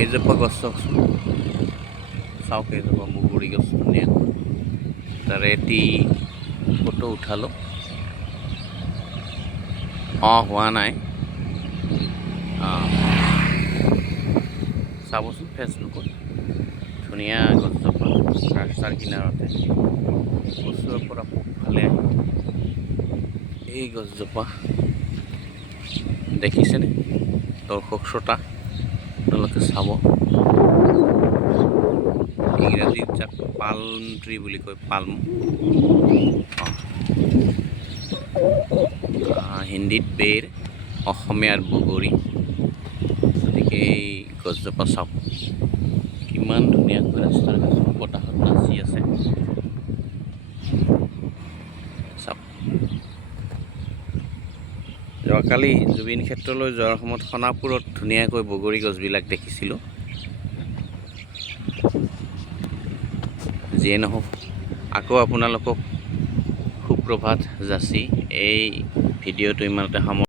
এইজোপা গছ চাওক, এইজোপা বগৰী গছ ধুনীয়াকৈ, তাৰে এটি ফটো উঠালোঁ। হোৱা নাই, চাবচোন ফেচবুকত, ধুনীয়া গছজোপা ৰাস্তাৰ কিনাৰতে, ওচৰৰ পৰা পূবফালে এই গছজোপা দেখিছেনে দৰ্শক শ্ৰোতা? আপোনালোকে চাব, ইংৰাজীত যাক পালম ট্ৰী বুলি কয়, পালম, হিন্দীত বেৰ, অসমীয়াৰ বগৰী। গতিকে এই গছজোপা চাওক, কিমান ধুনীয়াকৈ ৰাস্তাৰ কাষত বতাহত নাচি আছে। চাওক, যোৱাকালি জুবিন ক্ষেত্ৰলৈ যোৱাৰ সময়ত সোণাপুৰত ধুনীয়াকৈ বগৰী গছবিলাক দেখিছিলোঁ। যিয়ে নহওক, আকৌ আপোনালোকক সুপ্ৰভাত যাচি এই ভিডিঅ'টো ইমানতে সামৰণি